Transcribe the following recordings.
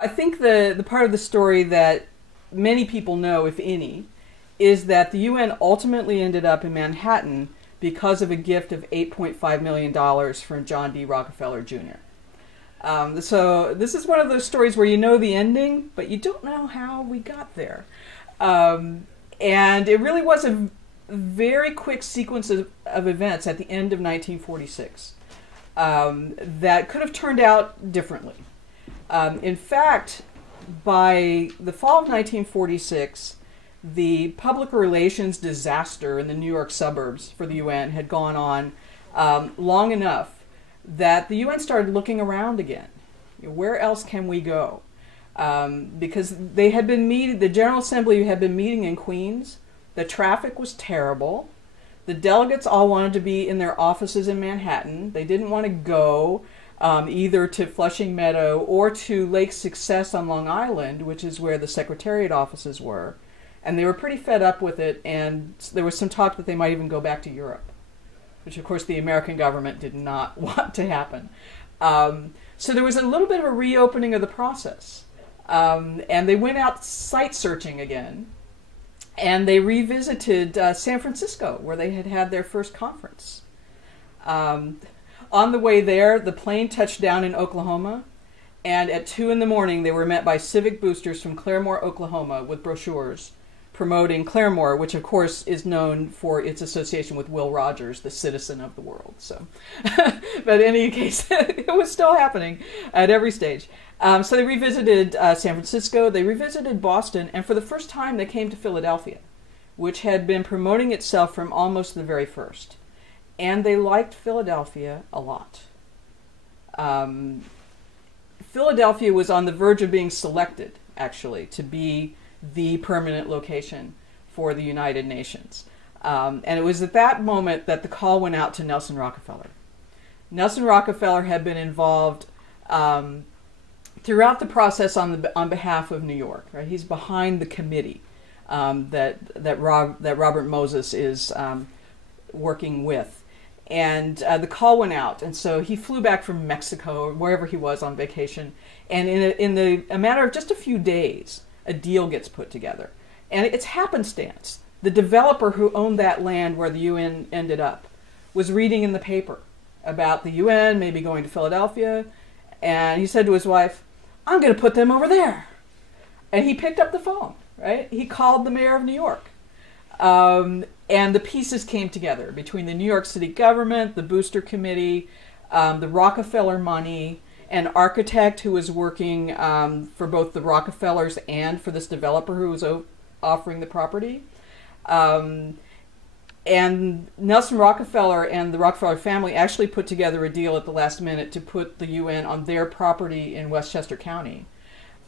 I think the part of the story that many people know, if any, is that the UN ultimately ended up in Manhattan because of a gift of $8.5 million from John D. Rockefeller Jr. So this is one of those stories where you know the ending, but you don't know how we got there. And it really was a very quick sequence of events at the end of 1946 that could have turned out differently. In fact, by the fall of 1946, the public relations disaster in the New York suburbs for the UN had gone on long enough that the UN started looking around again. Where else can we go? Because they had been meeting, the General Assembly had been meeting in Queens. The traffic was terrible. The delegates all wanted to be in their offices in Manhattan. They didn't want to go either to Flushing Meadow or to Lake Success on Long Island, which is where the Secretariat offices were. And they were pretty fed up with it, and there was some talk that they might even go back to Europe, which of course the American government did not want to happen. So there was a little bit of a reopening of the process. And they went out site searching again, and they revisited San Francisco, where they had had their first conference. On the way there, the plane touched down in Oklahoma, and at 2 in the morning they were met by civic boosters from Claremore, Oklahoma, with brochures promoting Claremore, which of course is known for its association with Will Rogers, the citizen of the world. So, but in any case, it was still happening at every stage. So they revisited San Francisco, they revisited Boston, and for the first time they came to Philadelphia, which had been promoting itself from almost the very first. And they liked Philadelphia a lot. Philadelphia was on the verge of being selected, actually, to be the permanent location for the United Nations. And it was at that moment that the call went out to Nelson Rockefeller. Nelson Rockefeller had been involved throughout the process on behalf of New York. Right? He's behind the committee that Robert Moses is working with. And the call went out, and so he flew back from Mexico or wherever he was on vacation. And in a matter of just a few days, a deal gets put together. And it's happenstance. The developer who owned that land where the UN ended up was reading in the paper about the UN maybe going to Philadelphia, and he said to his wife, "I'm going to put them over there." And he picked up the phone, right? He called the mayor of New York. And the pieces came together between the New York City government, the booster committee, the Rockefeller money, an architect who was working for both the Rockefellers and for this developer who was offering the property. And Nelson Rockefeller and the Rockefeller family actually put together a deal at the last minute to put the UN on their property in Westchester County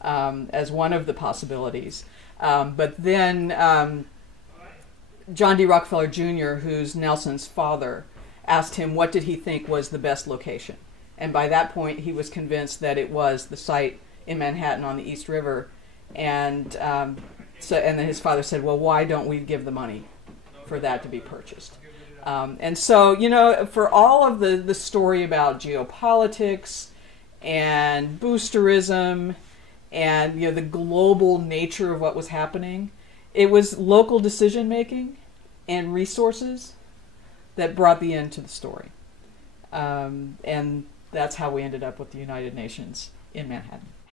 as one of the possibilities. But then John D. Rockefeller Jr., who's Nelson's father, asked him what did he think was the best location. And by that point, he was convinced that it was the site in Manhattan on the East River. And and then his father said, "Well, why don't we give the money for that to be purchased?" And so, you know, for all of the story about geopolitics and boosterism and, you know, the global nature of what was happening, it was local decision making and resources that brought the end to the story. And that's how we ended up with the United Nations in Manhattan.